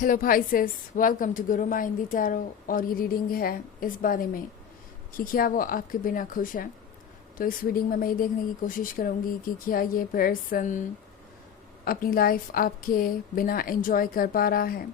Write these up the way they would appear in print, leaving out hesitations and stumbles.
Hello भाईसेस, welcome to गुरु माँ Hindi tarot. और ये रीडिंग है इस बारे में कि क्या वो आपके बिना खुश है। तो इस रीडिंग में मैं ये देखने की कोशिश करूँगी कि क्या ये पर्सन अपनी लाइफ आपके बिना एंजॉय कर पा रहा है।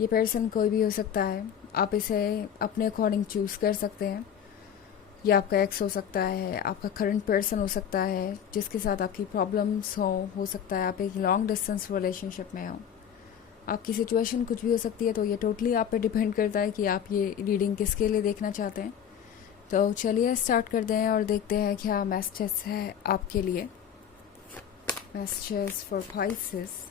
ये पर्सन कोई भी हो सकता है, आप इसे अपने अकॉर्डिंग चूज़ कर सकते हैं। या आपका एक्स हो सकता है, आपका करंट पर्सन हो सकता है जिसके साथ आपकी प्रॉब्लम्स हो सकता है आप एक लॉन्ग डिस्टेंस रिलेशनशिप में हो। आपकी सिचुएशन कुछ भी हो सकती है, तो ये टोटली आप पे डिपेंड करता है कि आप ये रीडिंग किसके लिए देखना चाहते हैं। तो चलिए स्टार्ट करते हैं और देखते हैं क्या मैसेजेस है आपके लिए। Messages for Pisces.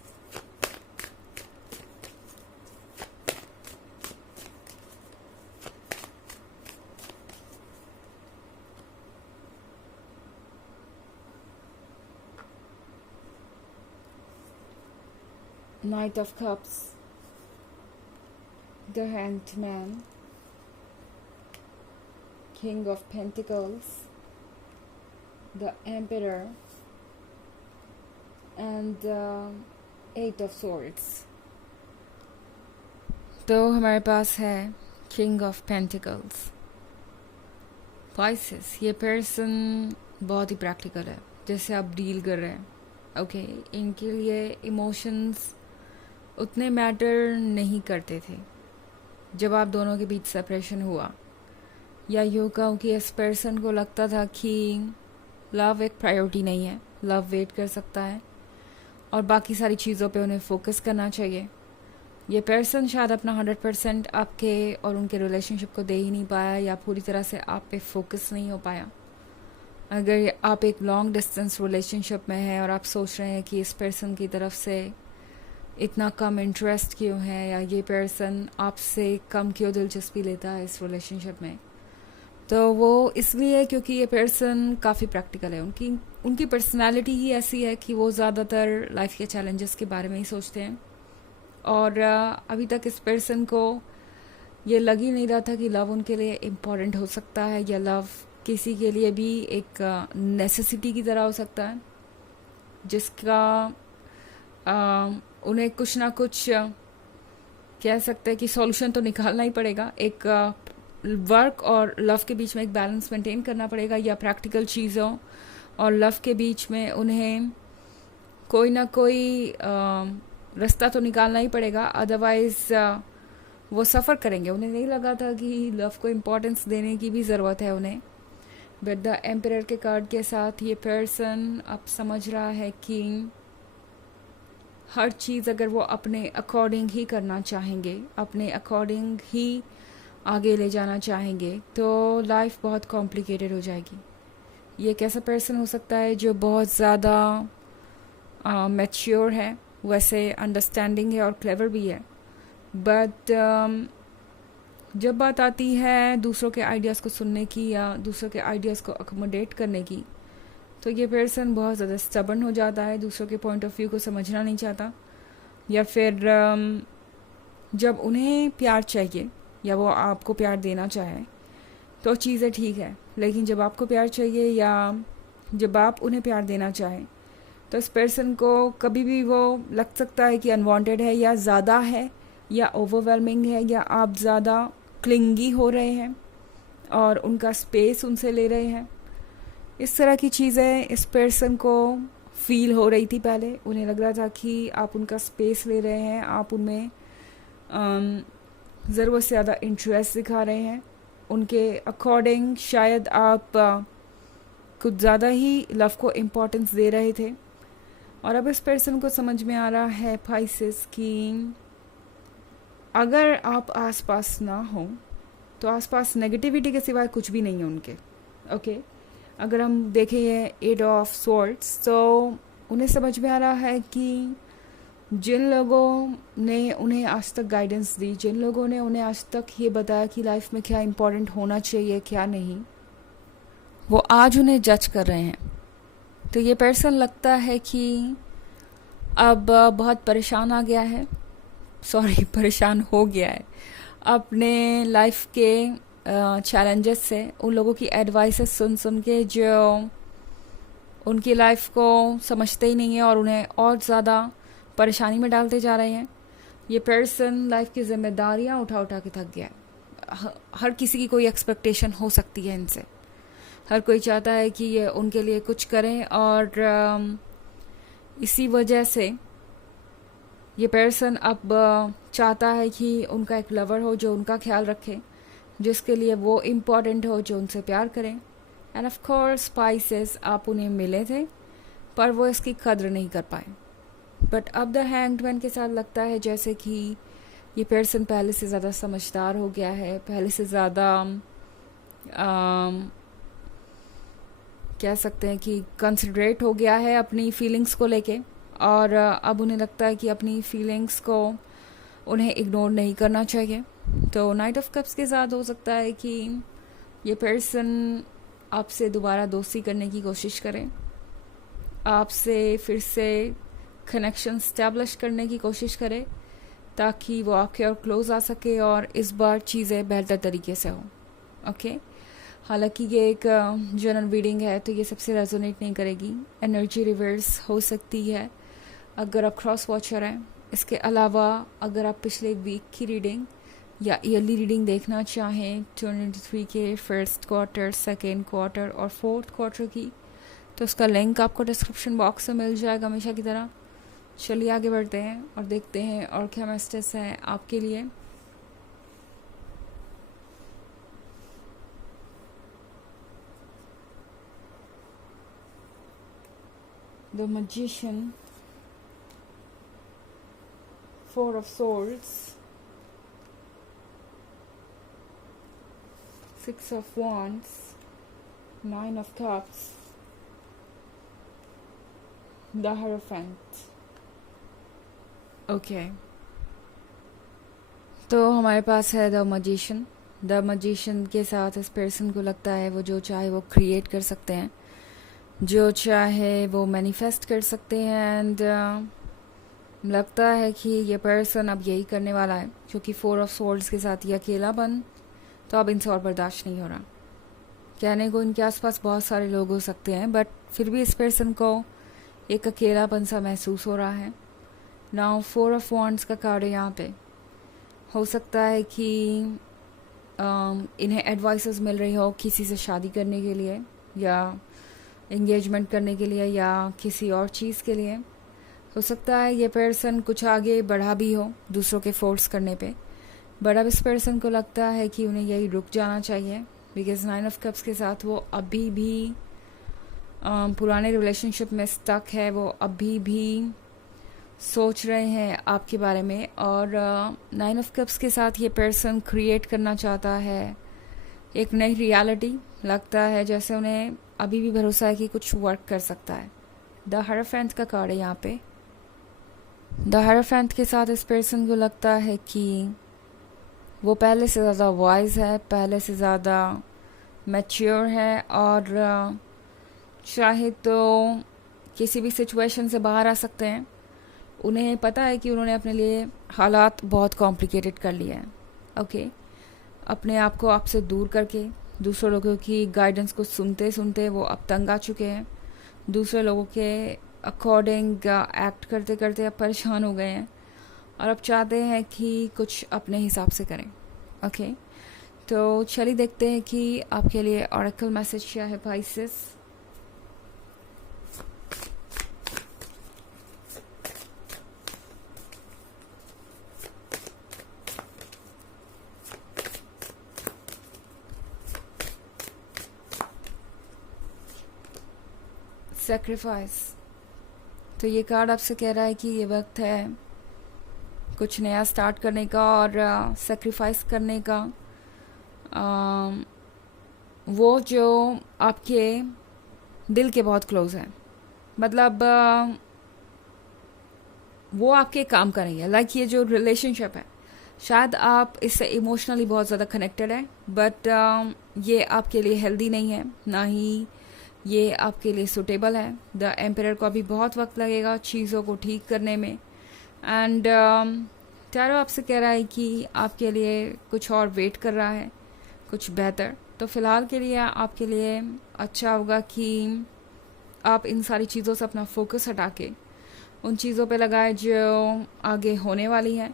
Knight of Cups, the Hanged Man, King of Pentacles, the Emperor, and the Eight of Swords. तो हमारे पास है King of Pentacles. Pisces, ये पर्सन बहुत ही प्रैक्टिकल है जैसे आप डील कर रहे हैं। ओके, इनके लिए इमोशंस उतने मैटर नहीं करते थे जब आप दोनों के बीच सेपरेशन हुआ, या यूँ कहूँ कि इस पर्सन को लगता था कि लव एक प्रायोरिटी नहीं है, लव वेट कर सकता है और बाकी सारी चीज़ों पे उन्हें फोकस करना चाहिए। ये पर्सन शायद अपना 100% आपके और उनके रिलेशनशिप को दे ही नहीं पाया, या पूरी तरह से आप पे फोकस नहीं हो पाया। अगर आप एक लॉन्ग डिस्टेंस रिलेशनशिप में हैं और आप सोच रहे हैं कि इस पर्सन की तरफ से इतना कम इंटरेस्ट क्यों है, या ये पर्सन आपसे कम क्यों दिलचस्पी लेता है इस रिलेशनशिप में, तो वो इसलिए क्योंकि ये पर्सन काफ़ी प्रैक्टिकल है। उनकी पर्सनालिटी ही ऐसी है कि वो ज़्यादातर लाइफ के चैलेंजेस के बारे में ही सोचते हैं। और अभी तक इस पर्सन को ये लग ही नहीं रहा था कि लव उनके लिए इम्पॉर्टेंट हो सकता है, या लव किसी के लिए भी एक नेसेसिटी की तरह हो सकता है जिसका उन्हें कुछ ना कुछ कह सकते हैं कि सॉल्यूशन तो निकालना ही पड़ेगा। एक वर्क और लव के बीच में एक बैलेंस मेंटेन करना पड़ेगा, या प्रैक्टिकल चीज़ों और लव के बीच में उन्हें कोई ना कोई रास्ता तो निकालना ही पड़ेगा, अदरवाइज़ वो सफ़र करेंगे। उन्हें नहीं लगा था कि लव को इम्पोर्टेंस देने की भी ज़रूरत है उन्हें। बट द एम्परर के कार्ड के साथ ये पर्सन अब समझ रहा है कि हर चीज़ अगर वो अपने अकॉर्डिंग ही करना चाहेंगे, अपने अकॉर्डिंग ही आगे ले जाना चाहेंगे, तो लाइफ बहुत कॉम्प्लिकेटेड हो जाएगी। ये कैसा पर्सन हो सकता है जो बहुत ज़्यादा मैच्योर है, वैसे अंडरस्टैंडिंग है और क्लेवर भी है, बट जब बात आती है दूसरों के आइडियाज़ को सुनने की या दूसरों के आइडियाज़ को अकोमोडेट करने की, तो ये पर्सन बहुत ज़्यादा स्टबर्न हो जाता है, दूसरों के पॉइंट ऑफ व्यू को समझना नहीं चाहता। या फिर जब उन्हें प्यार चाहिए या वो आपको प्यार देना चाहे तो चीज़ें ठीक है, लेकिन जब आपको प्यार चाहिए या जब आप उन्हें प्यार देना चाहें तो इस पर्सन को कभी भी वो लग सकता है कि अनवांटेड है, या ज़्यादा है, या ओवरवेलमिंग है, या आप ज़्यादा क्लिंगी हो रहे हैं और उनका स्पेस उनसे ले रहे हैं। इस तरह की चीज़ें इस पर्सन को फील हो रही थी पहले। उन्हें लग रहा था कि आप उनका स्पेस ले रहे हैं, आप उनमें ज़रूरत से ज़्यादा इंटरेस्ट दिखा रहे हैं, उनके अकॉर्डिंग शायद आप कुछ ज़्यादा ही लव को इम्पोर्टेंस दे रहे थे। और अब इस पर्सन को समझ में आ रहा है पाइसेस कि अगर आप आसपास ना हो तो आसपास नेगेटिविटी के सिवाय कुछ भी नहीं है उनके। ओके, अगर हम देखें ये एट ऑफ स्वॉर्ड्स, तो उन्हें समझ में आ रहा है कि जिन लोगों ने उन्हें आज तक गाइडेंस दी, जिन लोगों ने उन्हें आज तक ये बताया कि लाइफ में क्या इम्पोर्टेंट होना चाहिए क्या नहीं, वो आज उन्हें जज कर रहे हैं। तो ये पर्सन लगता है कि अब बहुत परेशान आ गया है, परेशान हो गया है अपने लाइफ के चैलेंजेस से, उन लोगों की एडवाइसेस सुन सुन के जो उनकी लाइफ को समझते ही नहीं है और उन्हें और ज़्यादा परेशानी में डालते जा रहे हैं। ये पर्सन लाइफ की जिम्मेदारियां उठा उठा के थक गया है। हर किसी की कोई एक्सपेक्टेशन हो सकती है इनसे। हर कोई चाहता है कि ये उनके लिए कुछ करें, और इसी वजह से ये पर्सन अब चाहता है कि उनका एक लवर हो जो उनका ख्याल रखे, जिसके लिए वो इम्पोर्टेंट हो, जो उनसे प्यार करें। एंड ऑफ कोर्स स्पाइसेस, आप उन्हें मिले थे पर वो इसकी कद्र नहीं कर पाए। बट अब द हैंग्ड मैन के साथ लगता है जैसे कि ये पर्सन पहले से ज़्यादा समझदार हो गया है, पहले से ज़्यादा कह सकते हैं कि कंसिडरेट हो गया है अपनी फीलिंग्स को लेके, और अब उन्हें लगता है कि अपनी फीलिंग्स को उन्हें इग्नोर नहीं करना चाहिए। तो नाइट ऑफ कप्स के साथ हो सकता है कि ये पर्सन आपसे दोबारा दोस्ती करने की कोशिश करे, आपसे फिर से कनेक्शन स्टैब्लिश करने की कोशिश करे, ताकि वो आपके और क्लोज आ सके और इस बार चीज़ें बेहतर तरीके से हो। ओके, हालांकि ये एक जनरल रीडिंग है तो ये सबसे रेजोनेट नहीं करेगी। एनर्जी रिवर्स हो सकती है अगर आप क्रॉस वॉचर हैं। इसके अलावा अगर आप पिछले वीक की रीडिंग या ईयरली रीडिंग देखना चाहें 2023 के फर्स्ट क्वार्टर, सेकेंड क्वार्टर और फोर्थ क्वार्टर की, तो उसका लिंक आपको डिस्क्रिप्शन बॉक्स में मिल जाएगा हमेशा की तरह। चलिए आगे बढ़ते हैं और देखते हैं और क्या मैसेजेस हैं आपके लिए। The magician, 4 of Swords, 6 of Wands, 9 of Cups, the Hierophant। Okay, तो हमारे पास है द मैजिशियन। द मैजिशियन के साथ इस पर्सन को लगता है वो जो चाहे वो क्रिएट कर सकते हैं, जो चाहे वो मैनिफेस्ट कर सकते हैं। एंड लगता है कि ये पर्सन अब यही करने वाला है, क्योंकि 4 of Swords के साथ ये अकेलापन तो अब इनसे और बर्दाश्त नहीं हो रहा। कहने को इनके आसपास बहुत सारे लोग हो सकते हैं, बट फिर भी इस पर्सन को एक अकेलापन सा महसूस हो रहा है। नाउ 4 of Wands का कार्ड है यहाँ पे। हो सकता है कि इन्हें एडवाइसेस मिल रही हो किसी से शादी करने के लिए, या एंगेजमेंट करने के लिए, या किसी और चीज़ के लिए। हो सकता है ये पर्सन कुछ आगे बढ़ा भी हो दूसरों के फोर्स करने पे, बट अब इस पर्सन को लगता है कि उन्हें यही रुक जाना चाहिए, बिकॉज 9 of Cups के साथ वो अभी भी पुराने रिलेशनशिप में स्टक है। वो अभी भी सोच रहे हैं आपके बारे में, और 9 of Cups के साथ ये पर्सन क्रिएट करना चाहता है एक नई रियलिटी। लगता है जैसे उन्हें अभी भी भरोसा है कि कुछ वर्क कर सकता है। द हायरोफेंट का कार्ड है यहाँ पे। द हायरोफेंट के साथ इस पर्सन को लगता है कि वो पहले से ज़्यादा वाइज है, पहले से ज़्यादा मैच्योर है, और चाहे तो किसी भी सिचुएशन से बाहर आ सकते हैं। उन्हें पता है कि उन्होंने अपने लिए हालात बहुत कॉम्प्लिकेटेड कर लिए हैं। ओके, अपने आप को आपसे दूर करके दूसरे लोगों की गाइडेंस को सुनते सुनते वो अब तंग आ चुके हैं। दूसरे लोगों के अकॉर्डिंग एक्ट करते करते अब परेशान हो गए हैं, और अब चाहते हैं कि कुछ अपने हिसाब से करें। ओके, तो चलिए देखते हैं कि आपके लिए ऑरेकल मैसेज क्या है पाइसेस। सेक्रीफाइस, तो ये कार्ड आपसे कह रहा है कि ये वक्त है कुछ नया स्टार्ट करने का और सेक्रीफाइस करने का। वो जो आपके दिल के बहुत क्लोज है, मतलब वो आपके काम करेंगे। लाइक ये जो रिलेशनशिप है, शायद आप इससे इमोशनली बहुत ज़्यादा कनेक्टेड है, बट ये आपके लिए हेल्दी नहीं है, ना ही ये आपके लिए सुटेबल है। द एम्परर को अभी बहुत वक्त लगेगा चीज़ों को ठीक करने में। एंड टैरो आपसे कह रहा है कि आपके लिए कुछ और वेट कर रहा है, कुछ बेहतर। तो फ़िलहाल के लिए आपके लिए अच्छा होगा कि आप इन सारी चीज़ों से अपना फोकस हटा के उन चीज़ों पे लगाए जो आगे होने वाली हैं।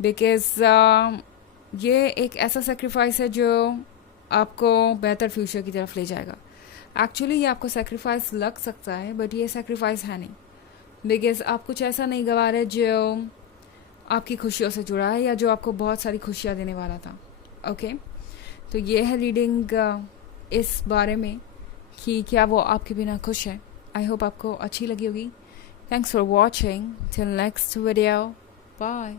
बिकॉज ये एक ऐसा सेक्रीफाइस है जो आपको बेहतर फ्यूचर की तरफ ले जाएगा. एक्चुअली ये आपको सेक्रीफाइस लग सकता है बट ये सेक्रीफाइस है नहीं, बिकॉज आप कुछ ऐसा नहीं गवा रहे जो आपकी खुशियों से जुड़ा है या जो आपको बहुत सारी खुशियाँ देने वाला था. ओके तो ये है रीडिंग इस बारे में कि क्या वो आपके बिना खुश है. आई होप आपको अच्छी लगी होगी. Thanks for watching. Till next video. Bye.